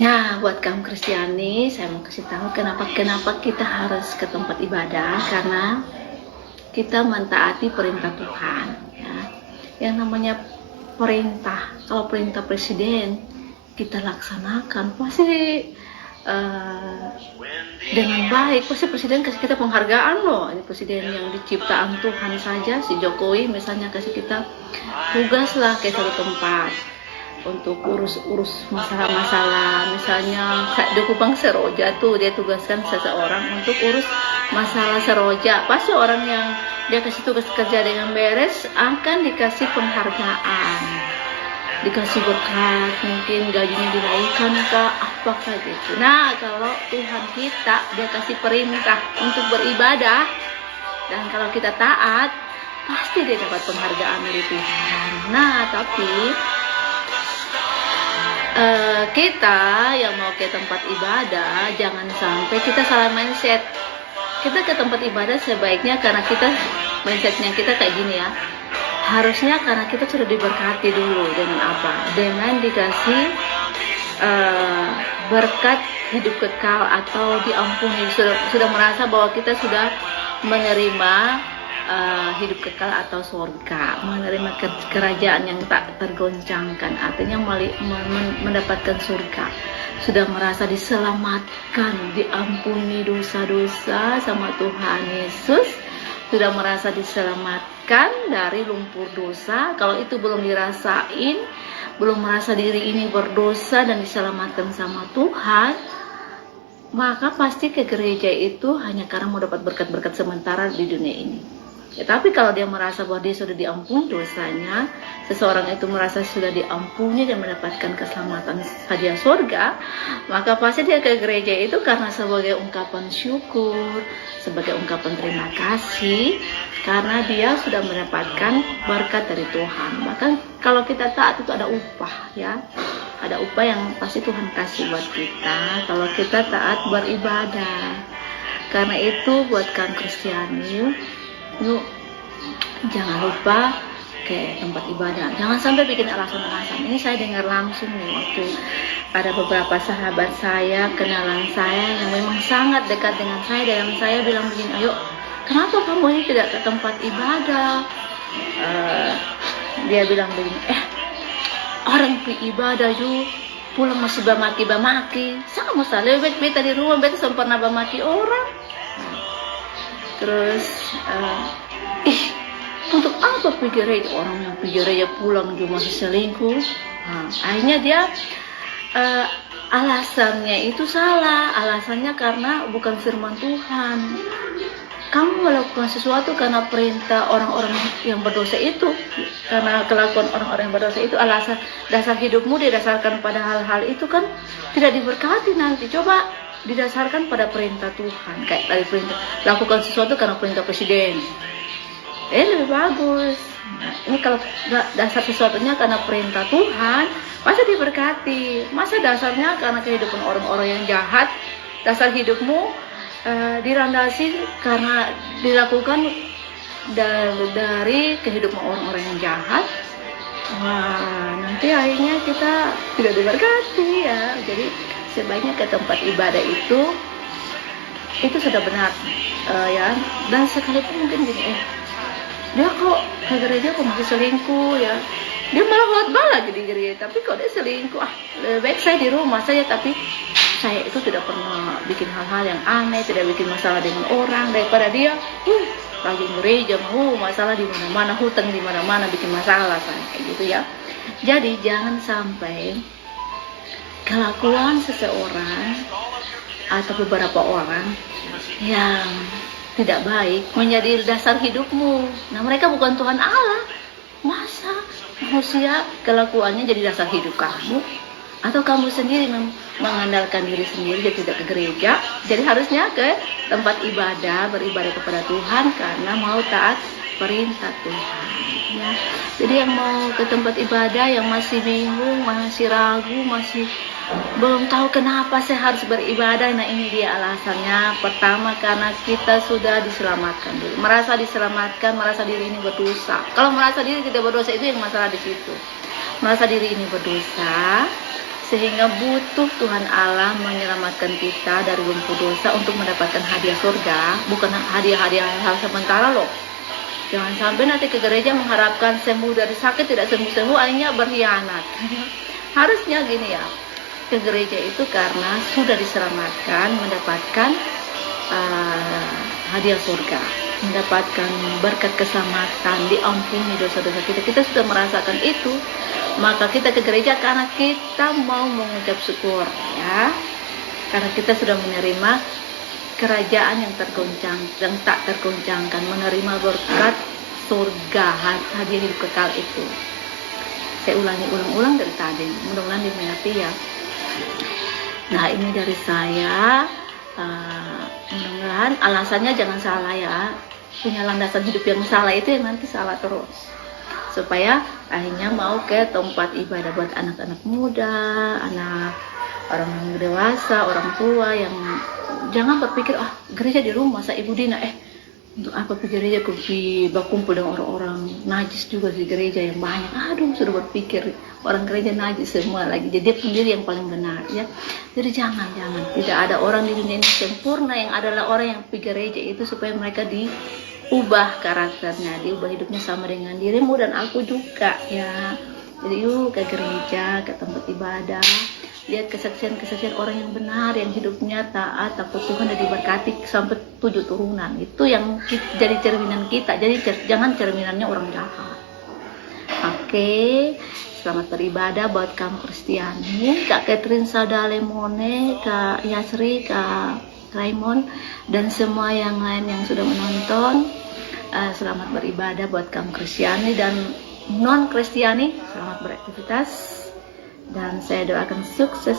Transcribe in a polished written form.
Nah, buat kaum Kristiani, saya mau kasih tahu kenapa kita harus ke tempat ibadah, karena kita mentaati perintah Tuhan. Ya. Yang namanya perintah, kalau perintah presiden kita laksanakan, pasti dengan baik. Pasti presiden kasih kita penghargaan loh. Ini presiden yang diciptaan Tuhan saja, si Jokowi misalnya kasih kita tugas lah ke satu tempat untuk urus masalah-masalah. Misalnya di Kupang Seroja tuh dia tugaskan seseorang untuk urus masalah Seroja. Pasti orang yang dia kasih tugas kerja dengan beres akan dikasih penghargaan, dikasih berkat, mungkin gajinya dinaikkan kah, apakah gitu. Nah, kalau Tuhan kita dia kasih perintah untuk beribadah, dan kalau kita taat pasti dia dapat penghargaan dari Tuhan. Nah, tapi kita yang mau ke tempat ibadah jangan sampai kita salah mindset. Kita ke tempat ibadah sebaiknya karena kita mindsetnya kita kayak gini ya, harusnya karena kita sudah diberkati dulu. Dengan apa? Dengan dikasih berkat hidup kekal atau diampuni, sudah merasa bahwa kita sudah menerima hidup kekal atau surga, menerima kerajaan yang tak tergoncangkan, artinya mendapatkan surga, sudah merasa diselamatkan, diampuni dosa-dosa sama Tuhan Yesus, sudah merasa diselamatkan dari lumpur dosa. Kalau itu belum dirasain, belum merasa diri ini berdosa dan diselamatkan sama Tuhan, maka pasti ke gereja itu hanya karena mau dapat berkat-berkat sementara di dunia ini. Ya, tapi kalau dia merasa bahwa dia sudah diampuni dosanya, seseorang itu merasa sudah diampuni dan mendapatkan keselamatan hadiah surga, maka pasti dia ke gereja itu karena sebagai ungkapan syukur, sebagai ungkapan terima kasih, karena dia sudah mendapatkan berkat dari Tuhan. Bahkan kalau kita taat itu ada upah ya, ada upah yang pasti Tuhan kasih buat kita kalau kita taat beribadah. Karena itu buat kaum Kristiani, yuk jangan lupa ke tempat ibadah. Jangan sampai bikin alasan-alasan. Ini saya dengar langsung nih, waktu ada beberapa sahabat saya, kenalan saya yang memang sangat dekat dengan saya, dan saya bilang begini, ayo kenapa kamu ini tidak ke tempat ibadah? Dia bilang begini, orang pergi ibadah yuk pulang masih bamaki-bamaki, sama salah beta di rumah beta sempurna bamaki orang. Terus untuk apa pergi gereja? Orang yang pergi gereja pulang juga masih selingkuh. Akhirnya dia alasannya itu salah. Alasannya karena bukan firman Tuhan. Kamu melakukan sesuatu karena perintah orang-orang yang berdosa itu, karena kelakuan orang-orang yang berdosa itu, alasan dasar hidupmu didasarkan pada hal-hal itu kan tidak diberkati nanti. Coba didasarkan pada perintah Tuhan, kayak dari perintah lakukan sesuatu karena perintah presiden, lebih bagus. Nah, ini kalau dasar sesuatunya karena perintah Tuhan pasti diberkati. Masa dasarnya karena kehidupan orang-orang yang jahat, dasar hidupmu dirandasi karena dilakukan dari kehidupan orang-orang yang jahat, nanti akhirnya kita tidak diberkati ya. Jadi sebaiknya ke tempat ibadah itu sudah benar ya. Dan sekalipun mungkin gini, dia kok ke gereja kok masih selingkuh ya, dia malah khotbah lagi di gereja, tapi kok dia selingkuh, lebih baik saya di rumah saja, tapi saya itu tidak pernah bikin hal-hal yang aneh, tidak bikin masalah dengan orang, daripada dia lagi gereja masalah di mana-mana, hutang di mana-mana, bikin masalah kayak gitu ya. Jadi jangan sampai kelakuan seseorang atau beberapa orang yang tidak baik menjadi dasar hidupmu. Nah, mereka bukan Tuhan Allah. Masa manusia kelakuannya jadi dasar hidup kamu? Atau kamu sendiri mengandalkan diri sendiri jadi tidak ke gereja? Jadi harusnya ke tempat ibadah, beribadah kepada Tuhan karena mau taat perintah Tuhan ya. Jadi yang mau ke tempat ibadah, yang masih bingung, masih ragu, masih belum tahu kenapa saya harus beribadah, nah ini dia alasannya. Pertama, karena kita sudah diselamatkan dulu, merasa diselamatkan, merasa diri ini berdosa. Kalau merasa diri tidak berdosa itu yang masalah di situ. Merasa diri ini berdosa, sehingga butuh Tuhan Allah menyelamatkan kita dari lumpur dosa untuk mendapatkan hadiah surga, bukan hadiah-hadiah hal sementara loh. Jangan sampai nanti ke gereja mengharapkan sembuh dari sakit, tidak sembuh-sembuh, akhirnya berkhianat. Harusnya gini ya, ke gereja itu karena sudah diselamatkan, mendapatkan hadiah surga, mendapatkan berkat keselamatan, diampuni dosa-dosa kita. Kita sudah merasakan itu, maka kita ke gereja karena kita mau mengucap syukur ya, karena kita sudah menerima kerajaan yang tergoncang, yang tak tergoncangkan, menerima berkat surga, hadiah hidup kekal itu. Saya ulangi ulang-ulang dari tadi, mudah-mudahan dimengerti ya. Nah, ini dari saya. Mudah-mudahan alasannya jangan salah ya, punya landasan hidup yang salah itu yang nanti salah terus, supaya akhirnya mau ke tempat ibadah buat anak-anak muda, anak orang dewasa, orang tua yang jangan berpikir gereja di rumah saya Ibu Dina, untuk apa pergi gereja, pergi berkumpul dengan orang-orang najis juga di gereja yang banyak. Aduh, sudah berpikir orang gereja najis semua lagi, jadi dia sendiri yang paling benar ya. Jadi jangan, tidak ada orang di dunia ini sempurna, yang adalah orang yang pergi gereja itu supaya mereka diubah karakternya, diubah hidupnya sama dengan dirimu dan aku juga ya. Jadi yuk ke gereja, ke tempat ibadah, lihat kesaksian-kesaksian orang yang benar, yang hidupnya taat, takut Tuhan, dan diberkati sampai 7 turunan. Itu yang jadi cerminan kita. Jadi jangan cerminannya orang jahat. Oke, selamat beribadah buat kamu Kristiani, Kak Catherine Sadalemone, Kak Yasri, Kak Raymond, dan semua yang lain yang sudah menonton. Selamat beribadah buat kamu Kristiani dan non Kristiani, selamat beraktivitas. Dan saya doakan sukses